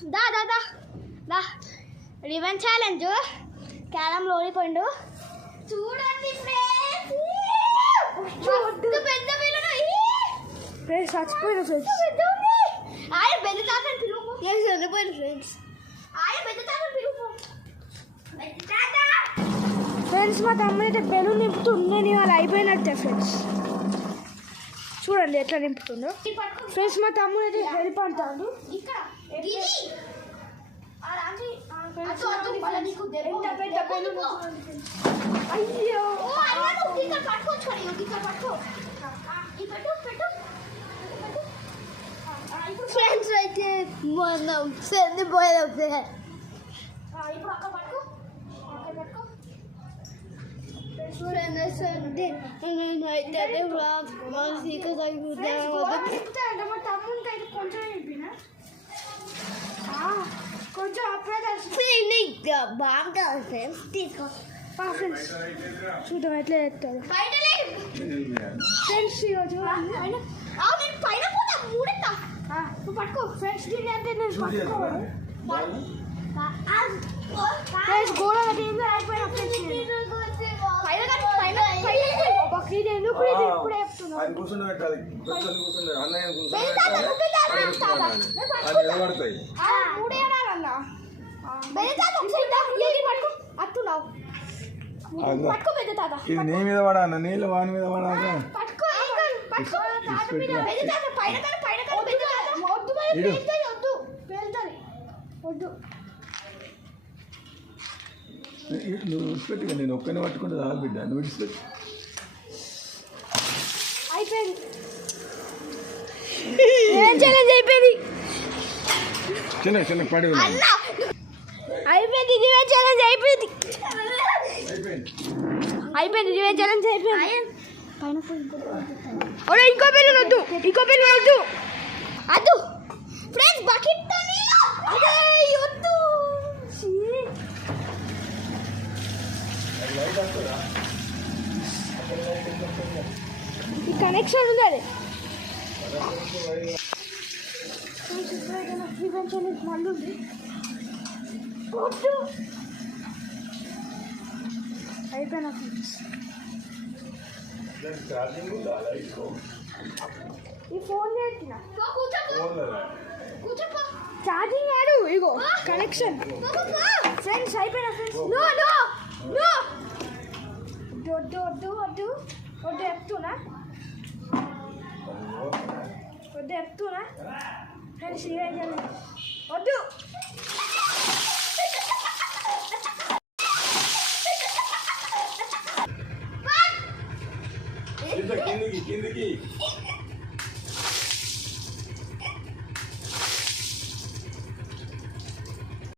దా దా దా దా revenge challenge క్యారమ్లో ఓడిపోయిండు. చూడండి పెద్ద friends చచ్చిపోయిన ఫ్రెండ్స్ ఆయన పెద్ద తాతని పిలుపు చనిపోయిన ఫ్రెండ్స్ ఆయన పెద్ద తాతని పిలుపు ఫ్రెండ్స్. మా తమ్ముడు అయితే బెలూన్ నింపుతుంది వాళ్ళు అయిపోయినట్టే ఫ్రెండ్స్. చూడండి ఎట్లా నింపుతుందో ఫ్రెండ్స్. మా తమ్ముడు అయితే హెల్ప్ అంటాడు. అయ్యో ఫ్రెండ్స్ అయితే మనం చనిపోయాం. ఇప్పుడు అక్కడ పట్టుకో కొంచెం బాగుంటుంది ఫ్రెండ్స్. తీసుకో ఫ్రెండ్స్ చూద్దాం ఎట్లా చేస్తారు ఫ్రెండ్స్. ఈరోజు పైన పోతా మూడెత్తా నువ్వు పట్టుకో ఫ్రెండ్స్. దీన్ని అంటే నేను పట్టుకోవాలి ఫ్రెండ్స్. గోడ అయిపోయిన ఇది నీ మీద పడా నీళ్ళు వాని మీద పడా నువ్వు విడిచిపెట్టుగా నేను ఒక్కనే పట్టుకుంటే చాలు బిడ్డ. నువ్వు విడిచిపెట్టు. అయిపోయింది అయిపోయింది చిన్న చిన్న పడి అయిపోయింది రివెంజ్ ఛాలెంజ్ అయిపోయింది అయిపోయింది రివెంజ్ ఛాలెంజ్ అయిపోయింది. ఇంకో పెళ్ళి వద్దు ఇంకో పెళ్ళి వద్దు అద్దు ఫ్రెండ్స్. బకెట్ వద్దు కనెక్షన్ ఉంది అది. మళ్ళీ ఉంది అయిపోయినా ఫ్రెండ్స్. ఈ ఫోన్ పెట్టిన ఛార్జింగ్ ఆడు ఇగో కనెక్షన్ ఫ్రెండ్స్. అయిపోయినా ఫ్రెండ్స్. వద్దు వద్దు వద్దు వద్దు ఎత్తునా వద్దు ఎత్తునా ఫ్రెండ్స్. వద్దు కిందికి